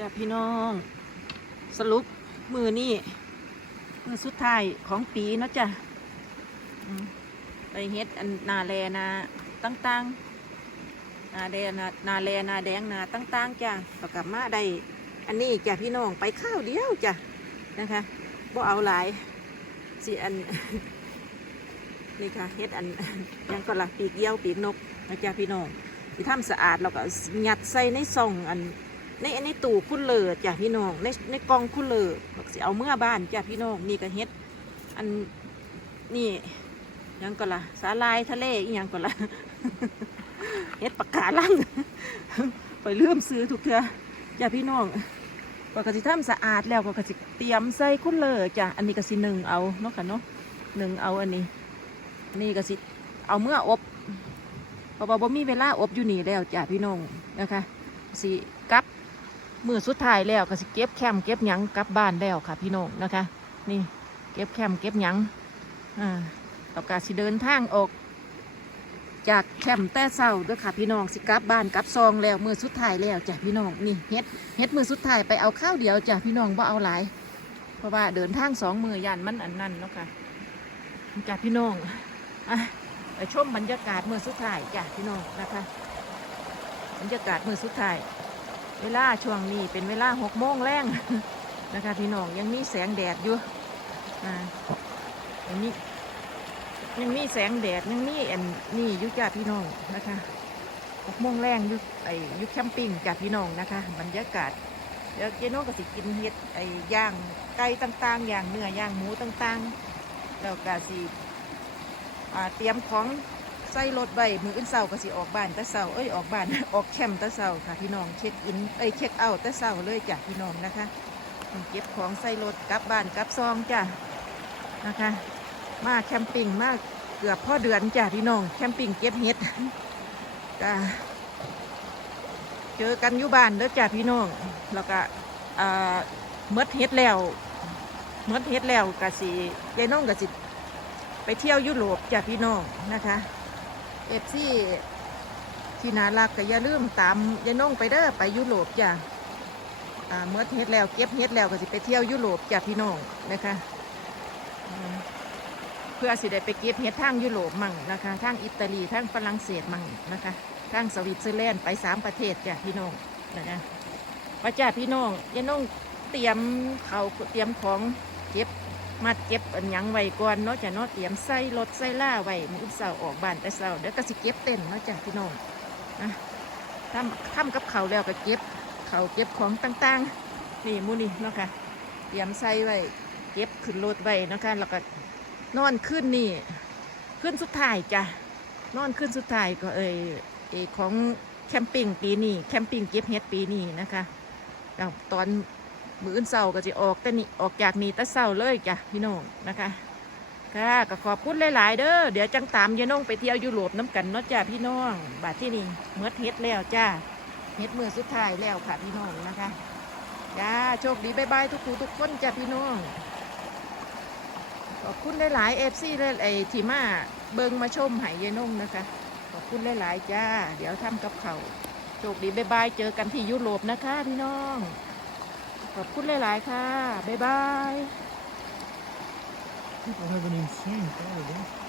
จ้าพี่น้อง สรุปมือนี่มือสุดท้ายของปีเนาะจ้ะไปเฮ็ดอันนาแลนาตั้งๆนาแดนานาแลนาแดงนาตั้งๆจ้ะต่อกลับมาได้อันนี้จ้ะพี่น้องไปข้าวเดียวจ้ะนะคะบ่เอาหลายสิอันนี่ค่ะเฮ็ดอันยังก็ละปีกเยี่ยวปีกนกนะจ๊ะพี่น้องที่ทำสะอาดเราก็ยัดใส่ในซองอัน ในในตู้คุณเลอจ้ะพี่น้องในในกองคุณเลอเราก็สิเอาเมื่อบ้านจ้ะพี่น้องนี่ก็เฮ็ด อันนี่ยังก็ละสาลายทะเลอีหยังก็ละเฮ็ดปากกาลังไปลืมซื้อทุกเทื่อจ้ะพี่น้องก็กสิทำสะอาดแล้วก็กสิเตรียมใส่คุณเลอจ้ะอันนี้ก็สิหนึ่งเอาเนาะค่ะเนาะหนึ่งเอาอันนี้นี่ก็สิเอาเมื่ออบเพราะว่าบ่มีเวลาอบอยู่นี่แล้วจ้ะพี่น้องนะคะสิกับ มือสุดท้ายแล้วก็สิเก็บแคมเก็บหยังกลับบ้านแล้วค่ะ พี่น้องนะคะ นี่เก็บแคมเก็บหยังอ่าต่อการสิเดินทางออก จากแคมแต่เศร้าด้วยค่ะพี่น้องสิกลับบ้านกลับซองแล้วมือสุดท้ายแล้วจ้ะพี่น้องนี่เฮ็ดเฮ็ดมือสุดท้ายไปเอาข้าวเดียวจ้ะพี่น้องว่าเอาหลาย เพราะว่าเดินทางสองมือยันมันอันนั้นเนาะค่ะจ้ะพี่น้องอะไปชมบรรยากาศมือสุดท้ายจ้ะพี่น้องนะคะ บรรยากาศมือสุดท้าย เวลาช่วงนี้เป็นเวลาหกโมงแรงนะคะพี่น้องยังมีแสงแดดอยู่อ่ายังมียังมีแสงแดดยังมีอันนี่ยู่จ้ะพี่น้องนะคะหกโมงแรงยู่ไอยุแคมปิ้งจ้ะพี่น้องนะคะบรรยากาศเดี๋ยวเจโน่ก็สิกินเฮ็ดไอ้ย่างไก่ต่างๆย่างเนื้อย่างหมูต่างๆ แล้วก็สิอ่าเตรียมของ ใส่รถไว้มืออื่นเสาร์ก็สิออกบ้านแต่เสาเอ้ยออกบ้านออกแคมป์แต่เสาค่ะพี่น้องเช็คอินเอ้ยเช็คเอาแต่เสาเลยจ้ะพี่น้องนะคะเก็บของใส่รถกลับบ้านกลับซองจ้ะนะคะ มาแคมปิ้งมาเกือบพ่อเดือนจ้ะพี่น้องแคมปิ้งเก็บเห็ดจ้ะเจอกันอยู่บ้านเด้อจ้ะพี่น้องแล้วก็เมดเห็ดแล้วเมดเห็ดแล้วกะสิยายน้องกะสิไปเที่ยวยุโรปจ้ะพี่น้องนะคะ เอฟซีที่น่ารักก็อย่าลืมตามยาน้องไปเด้อไปยุโรปจ้ะเมื่อเฮ็ดแล้วเก็บเฮ็ดแล้วก็สิไปเที่ยวยุโรปจ้ะพี่น้องนะคะเพื่อสิได้ไปเก็บเฮ็ดทางยุโรปมั่งนะคะทางอิตาลีทางฝรั่งเศสมั่งนะคะทางสวิตเซอร์แลนด์ไปสามประเทศจ้ะพี่น้องนะคะว่าจ้ะพี่น้องยาน้องเตรียมเขาเตรียมของเก็บ มาเก็บอันยังไว้ก่อนเนาะจ้ะเนาะเตรียมใส่รถใส่ล่าไว้มือเสาร์ออกบ้านแต่เสาร์เดี๋ยวก็สิเก็บเต้นเนาะจ้ะพี่น้องนะทำทำกับเขาแล้วก็เก็บเขาเก็บของต่างๆ นี่มูนี่เนาะค่ะเตรียมใส่ไว้เก็บขึ้นรถไว้เนาะคะแล้วก็นอนขึ้นนี่ขึ้นสุดท้ายจ้ะนอนขึ้นสุดท้ายก็เอยเอยของแคมปิ้งปีนี้แคมปิ้งเก็บเฮ็ดปีนี้นะคะตอน มืออื่นเสาร์ก็จะออกแต่นี่ออกจากนี่แต่เสาร์เลยจ้ะพี่น้องนะคะค่ะก็ขอบคุณหลาย ๆ เด้อเดี๋ยวจังตามยายน้องไปเที่ยวยุโรปน้ำกันเนาะจ้ะพี่น้องบาดที่นี่เมื่อเฮ็ดแล้วจ้าเฮ็ดมือสุดท้ายแล้วค่ะพี่น้องนะคะจ้าโชคดีบายบายทุกผู้ทุกคนจ้ะพี่น้องขอบคุณหลายๆเอฟซีเลยไอ้ที่มาเบิงมาชมหายยายน้องนะคะขอบคุณหลาย ๆ จ้า เดี๋ยวทำกับเขาโชคดีบายบายเจอกันที่ยุโรปนะคะพี่น้อง อบคุณหลาย ๆ ค่ะ บ๊ายบาย People have an insane car, don't they?